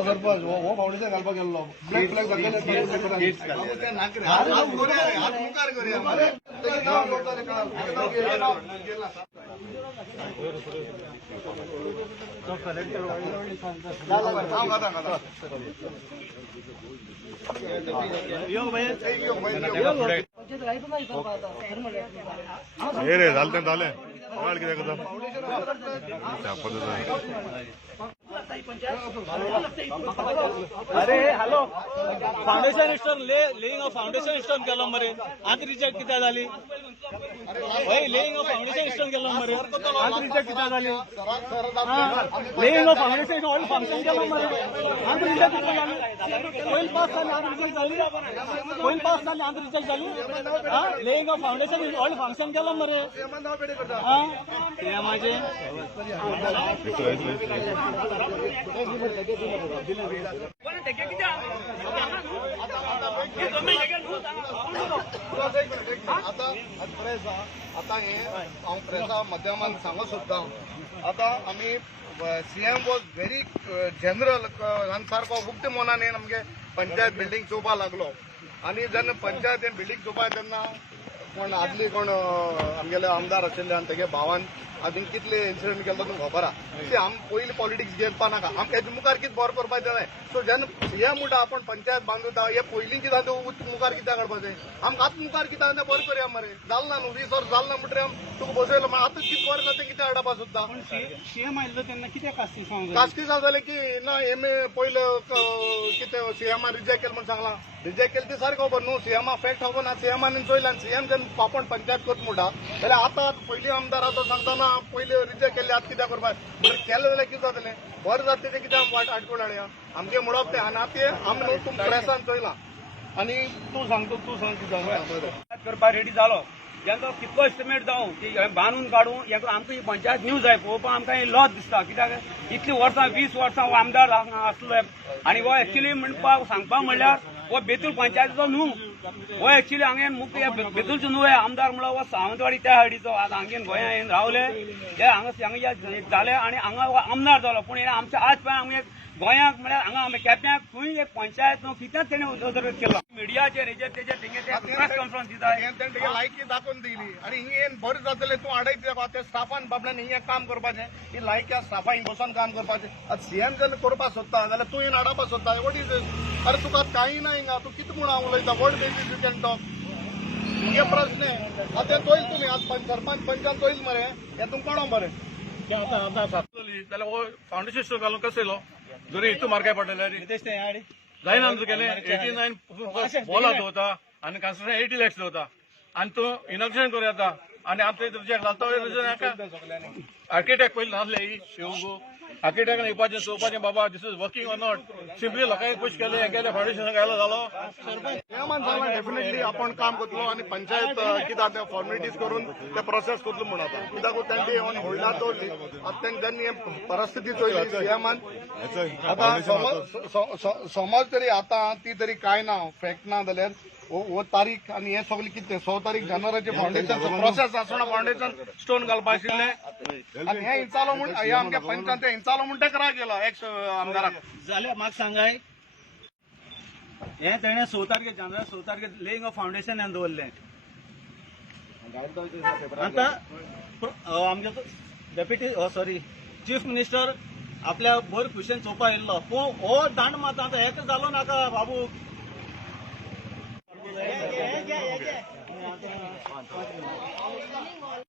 सरपंच हो फाउंडेशन घालपाक गेल्लो ब्लॅक फ्लॅग हे रे झालं झालं किती करता अरे hello foundation stone laying of foundation stone केलो मरे आज रिजेक्ट कित्याक जाली लेईंग ऑफ फाउंडेशन स्टोन केलो मरे आज रिजेक्ट कित्याक जाली laying of foundation all function केलो मरे आज रिजेक्ट कित्याक जाली पयली पास जाली आज रिजेक्ट जाली पयली पास जाली आज रिजेक्ट जाली laying of foundation all function केलो मरे ते माझे आता हे हांव प्रेसा माध्यमान सांगूंक सोदतां आता आमी सीएम वॉज व्हेरी जनरल सारको उक्ते मोनान आमगे पंचायत बिल्डींग चोवपा लागलो आनी जेन्ना पंचायत बिल्डींग चोवपा तेन्ना कोण आदली कोण आमगेले आमदार आशिल्ले आनी तेगे भावान आदीं कितले इन्सिडंट केलो तुमकां खबर आहा आम पयलीं पॉलिटिक्स घेवपा नाका आमकां हेजे मुखार कितें बरें करपाक जाय सो जेन्ना सीएम म्हणटा आपण पंचायत बांदूता हे पयलीं कितें आसा मुखार कित्याक काडपाचें आमकां आतां मुखार कितें आसा तें बरें करया मरे जालें ना न्हू 20 वर्स जालें ना म्हणटरी तुका बसयलो म्हण आतां कितें बरें जाता कितें हाडपा सुद्दां सीएम आयिल्लो तेन्ना कित्याक कास्ती कास्की जालें की ना एमए पयलें कितें सीएमान रिजेक्ट केलें म्हण सांगलां रिजेक्ट केलें ती सारकें खबर न्हू सीएमा फॅक्ट खबर ना सीएमानी चोयलां सीएम जेन्ना आपण पंचायत करता म्हणटा जाल्यार आतां पयलीं आमदार आतां सांगतना पयलीं रिजेक्ट केल्ले आतां कित्याक करपाक बरें केलें जाल्यार कितें जातलें बरें जाता तें कित्याक वाट आडकोण हाडया आमगे म्हणप तें आनी ते आमी न्हू तुमकां प्रेसान चोयलां आनी तूं सांग कितें करपाक रेडी जालो जेन्ना कितलो एस्टिमेट जावं की बांदून काडूं हें आमकां ही पंचायत न्यू जाय पळोवपाक आमकां ही लॉस दिसता कित्याक इतलीं वर्सां 20 वर्सां हो आमदार आसलो आनी हो एक्चुली म्हणपाक सांगपाक म्हणल्यार हो बेतूल पंचायतीचो न्हू हो एक्चुली हांगे मुख्य बेतूलचो न्हू हे आमदार म्हणल्यार हो सावंतवाडी त्या हाडीचो आज हांगेन गोंयां येवन रावले हे हांगा जाले आनी हांगा आमदार जालो पूण आमच्या आज पळय आमगे गोंयांक म्हळ्यार हांगा आमी केप्यां खंय एक पंचायत न्हू कित्याक तेणें उदरगत केलो मिडियाचेर हेजेर तेजेर तेंगे प्रेस कॉन्फरन्स दिता तेगे लायकी दाखोवन दिली आनी हिंगे बरें जातलें तूं आडयता त्या स्टाफान बाबड्यान हिंगे काम करपाचें ही लायकी स्टाफा हिंग बसून काम करपाचें आतां सीएम जेन्ना करपाक सोदता जाल्यार तूं हिंग हाडपाक सोदता वॉट इज अरे तुका कांय ना हिंगा तूं कितें म्हूण हांव उलयता what basis you can talk Hinge प्रश्न आतां तें चोयल तुमी आज सरपंच पंचान चोयल मरे हें तुमकां कोणो बरें जाल्यार हो फाउंडेशन स्टोन घालून कसो येयलो जरी हितू मार्काय पडलेले जायना आमचं केलें 89 बॉलां दवरता आनी कन्स्ट्रक्शन 80 लॅक्स दवरता आनी तूं इनॉग्रेशन करूं येता आनी आतां रिजेक्ट जाता आर्किटेक्ट पयलीं नासले ही शिवगो आर्किटेक्टान येवपाचें चोवपाचें बाबा this is working or not simply लोकांनी खुश केलें हें केलें फाउंडेशन घायलो जालो सीएमान सांगलां डेफिनेटली आपण काम करतलो आनी पंचायत कितें आतां फॉर्मेलिटीज करून ते प्रोसेस करतलो म्हणून आतां कित्याक तेंची ऑन होल्डार दवरली आतां तेंच्यांनी परिस्थिती चोयली सीएमान आतां समज तरी आतां ती तरी कांय ना फॅक्ट ना जाल्यार हो तारीख आनी हें सगळें कितें 6 तारीख जानेवारीचें फाउंडेशन प्रोसेस आसतना फाउंडेशन स्टोन घालपा आशिल्लें आनी हें इंचालो म्हूण हे आमच्या पंचायत इंचालो म्हूण तेका राग गेलो एक्स आमदाराक जाल्यार म्हाका सांगाय हें तेणें 6 तारखेर जानेवारी 6 तारखेर लेईंग ऑफ फाउंडेशन हें दवरलें आतां आमगे डेप्युटी सॉरी चीफ मिनिस्टर आपल्या बरे खुशेन चोवपा येयल्लो पूण हो दांड मात आतां हेका जालो नाका बाबू